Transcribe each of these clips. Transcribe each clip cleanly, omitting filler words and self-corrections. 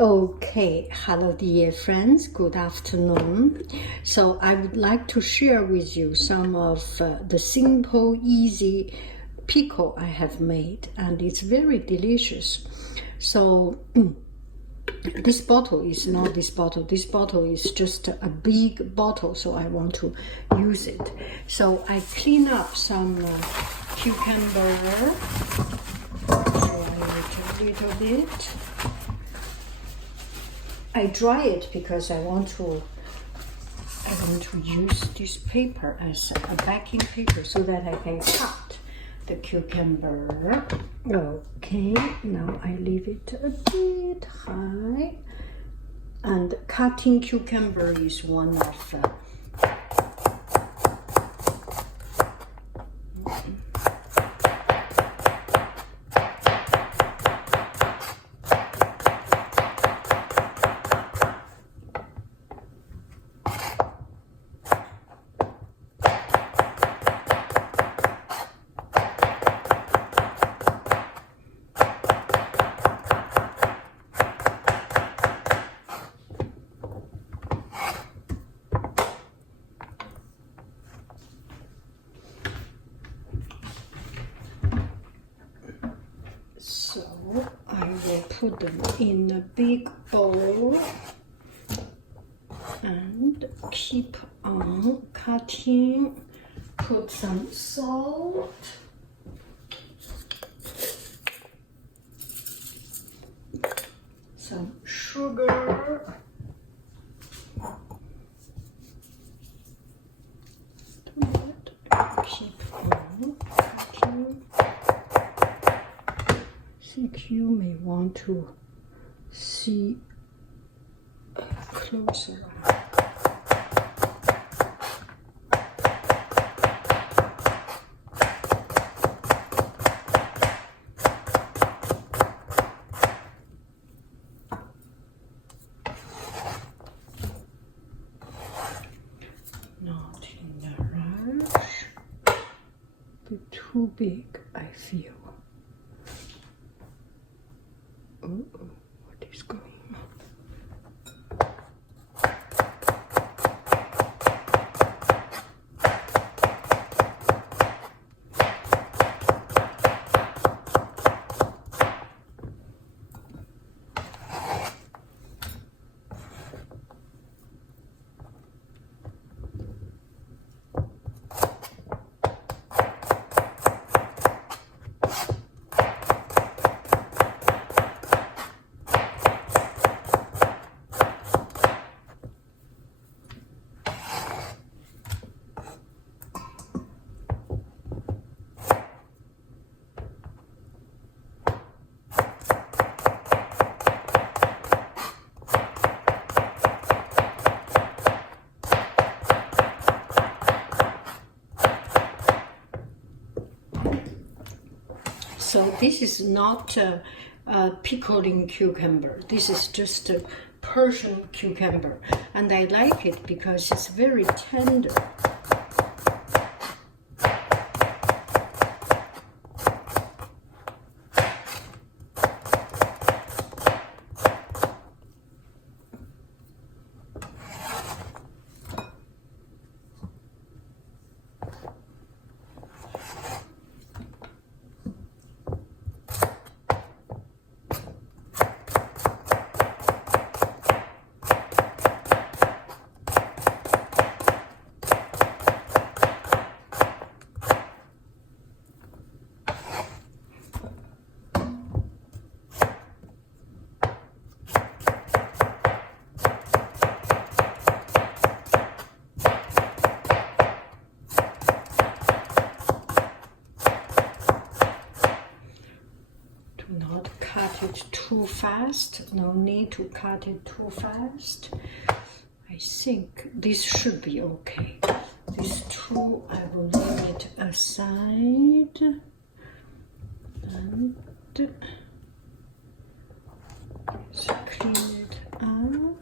Okay, hello dear friends, good afternoon. So I would like to share with you some of the simple, easy pickle I have made, and it's very delicious. So this bottle is not this bottle. This bottle is just a big bottle, so I want to use it. So I clean up some cucumber. Dry it a little bit. I dry it because I want to use this paper as a backing paper so that I can cut the cucumber. Okay, now I leave it a bit high. And cutting cucumber is one of So I will put them in a big bowl and keep on cutting. Put some salt, some sugar, keep on cutting. I think you may want to see closer. Not in a rush, but too big, I feel. What is going on? So this is not pickling cucumber. This is just a Persian cucumber, and I like it because it's very tender. Not cut it too fast. No need to cut it too fast. I think this should be okay. These two I will leave it aside and just clean it up.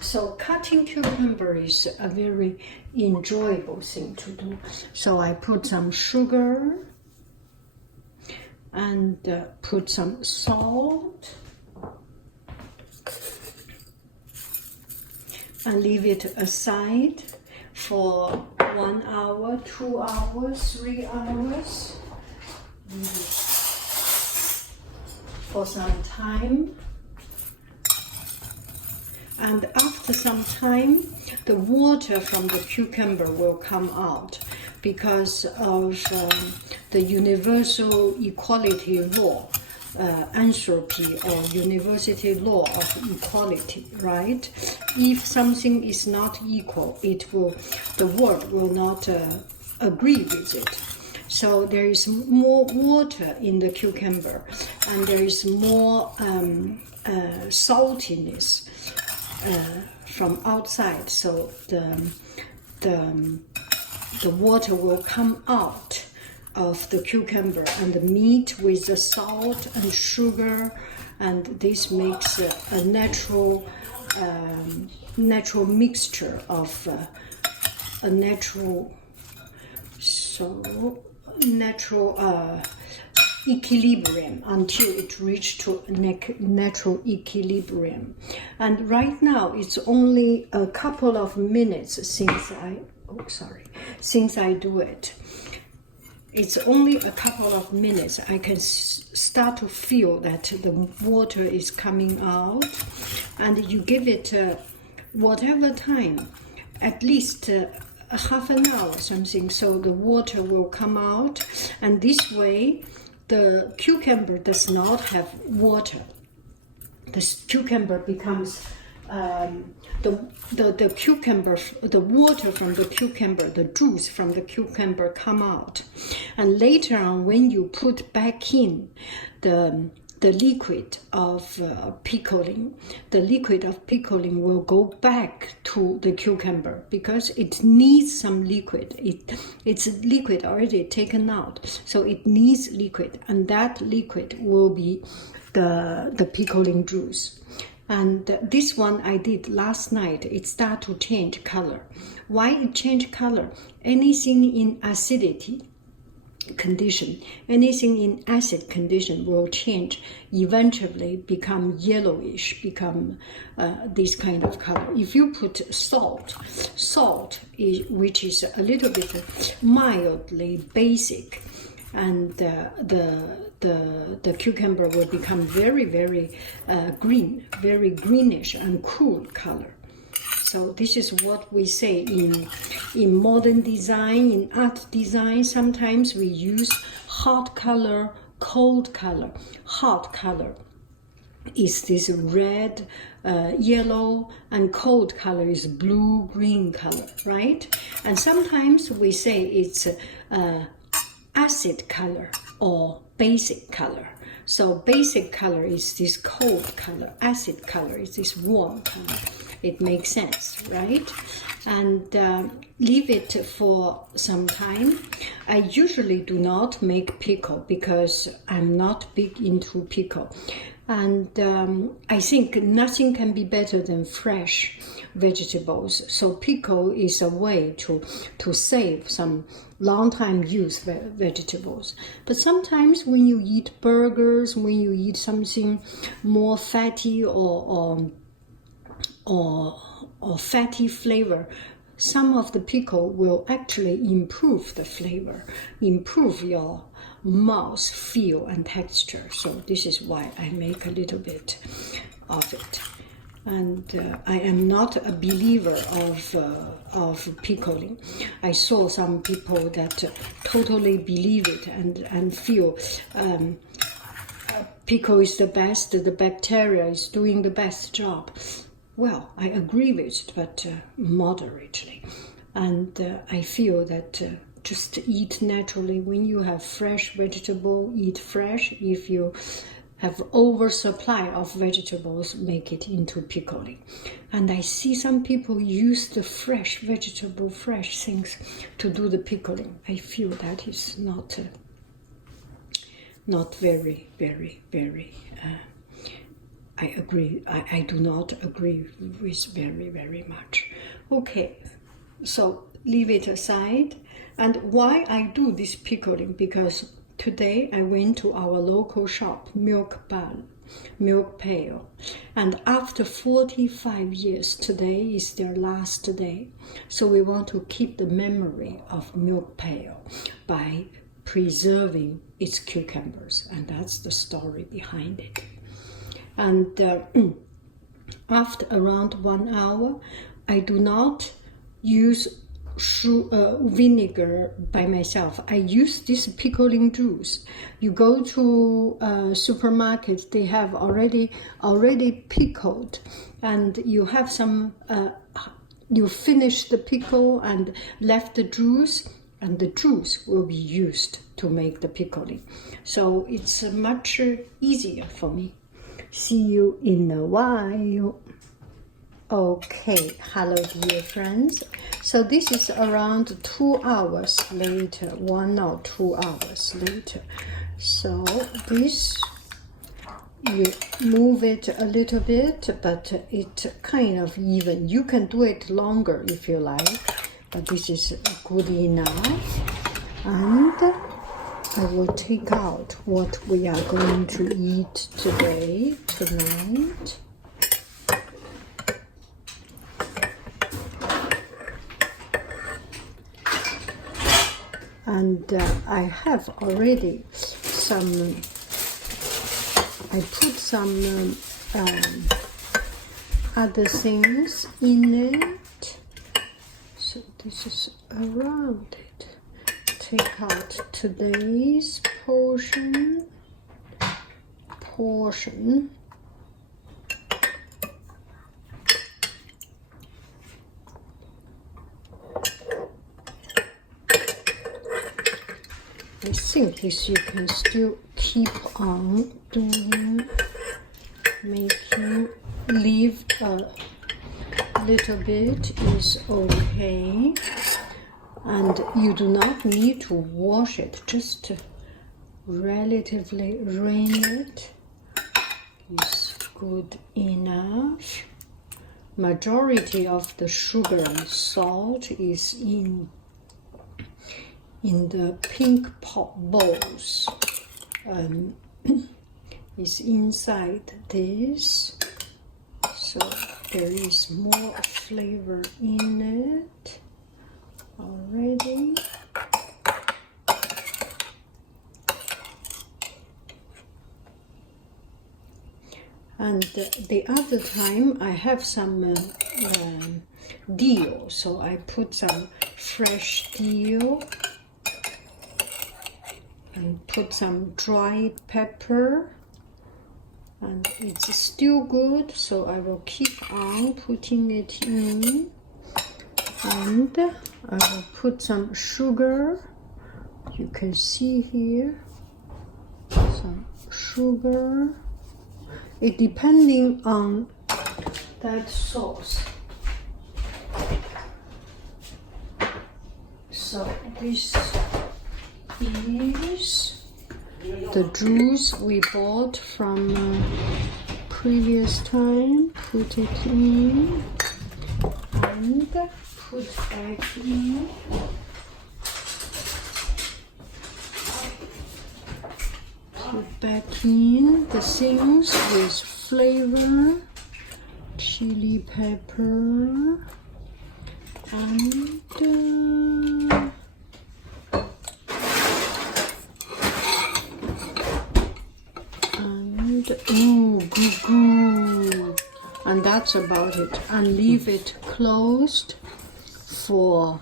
So cutting cucumber is a very enjoyable thing to do. So I put some sugar and put some salt and leave it aside for 1 hour, 2 hours, 3 hours, for some time. And after some time, the water from the cucumber will come out because of the universal equality law, entropy or university law of equality, right? If something is not equal, the world will not agree with it. So there is more water in the cucumber, and there is more saltiness from outside. So the water will come out of the cucumber and meet with the salt and sugar, and this makes a natural mixture of a natural equilibrium until it reached to natural equilibrium. And right now it's only a couple of minutes since I do it. It's only a couple of minutes. I can start to feel that the water is coming out, and you give it whatever time, at least half an hour or something, so the water will come out, and this way the cucumber does not have water. The cucumber becomes the cucumber, the water from the cucumber, the juice from the cucumber come out, and later on when you put back in the liquid of pickling, the liquid of pickling will go back to the cucumber because it needs some liquid. It's liquid already taken out, so it needs liquid, and that liquid will be the pickling juice. And this one I did last night. It started to change color. Why it changed color? Anything in acidity condition, anything in acid condition will change, eventually become yellowish, become this kind of color. If you put salt, which is a little bit mildly basic, and the cucumber will become very, very green, very greenish and cool color. So this is what we say in modern design, in art design. Sometimes we use hot color, cold color. Hot color is this red, yellow, and cold color is blue, green color, right? And sometimes we say it's acid color or basic color. So basic color is this cold color, acid color is this warm color. It makes sense, right? And leave it for some time. I usually do not make pickle because I'm not big into pickle. And I think nothing can be better than fresh vegetables. So pickle is a way to save some long time use vegetables. But sometimes when you eat burgers, when you eat something more fatty or fatty flavor, some of the pickle will actually improve the flavor, improve your mouth feel and texture. So this is why I make a little bit of it. And I am not a believer of pickling. I saw some people that totally believe it and feel pickle is the best, the bacteria is doing the best job. Well, I agree with it, but moderately. And I feel that just eat naturally. When you have fresh vegetable, eat fresh. If you have oversupply of vegetables, make it into pickling. And I see some people use the fresh vegetable, fresh things to do the pickling. I feel that is not very, very, very... I agree. I do not agree with very, very much. Okay, so leave it aside. And why I do this pickling? Because today I went to our local shop, Milk Pail, and after 45 years, today is their last day. So we want to keep the memory of Milk Pail by preserving its cucumbers, and that's the story behind it. And after around 1 hour, I do not use vinegar by myself. I use this pickling juice. You go to supermarkets, they have already pickled, and you have some. You finish the pickle and left the juice, and the juice will be used to make the pickling. So it's much easier for me. See you in a while. Okay, hello dear friends. So this is around 2 hours later, 1 or 2 hours later. So this, you move it a little bit, but it kind of even. You can do it longer if you like, but this is good enough. And I will take out what we are going to eat tonight. And I have already some, I put some other things in it. So this is around it. Take out today's portion. I think this you can still keep on doing, making, leave a little bit is okay. And you do not need to wash it, just relatively drain it is good enough. Majority of the sugar and salt is in the pink pot bowls, is inside this, so there is more flavor in it already. And the other time I have some dill, so I put some fresh dill and put some dried pepper, and it's still good, so I will keep on putting it in. And I will put some sugar. You can see here some sugar. It depending on that sauce. So this is the juice we bought from previous time. Put it in and put back in. Put back in the things with flavor, chili pepper, and and that's about it. And leave it closed for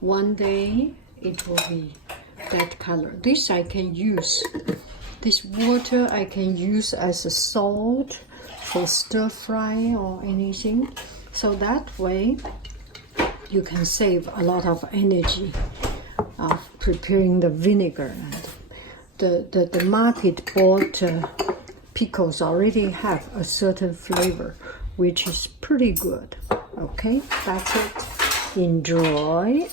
1 day. It will be that color. This I can use. This water I can use as a salt for stir fry or anything. So that way you can save a lot of energy of preparing the vinegar. And the market bought pickles already have a certain flavor, which is pretty good. Okay, that's it. Enjoy.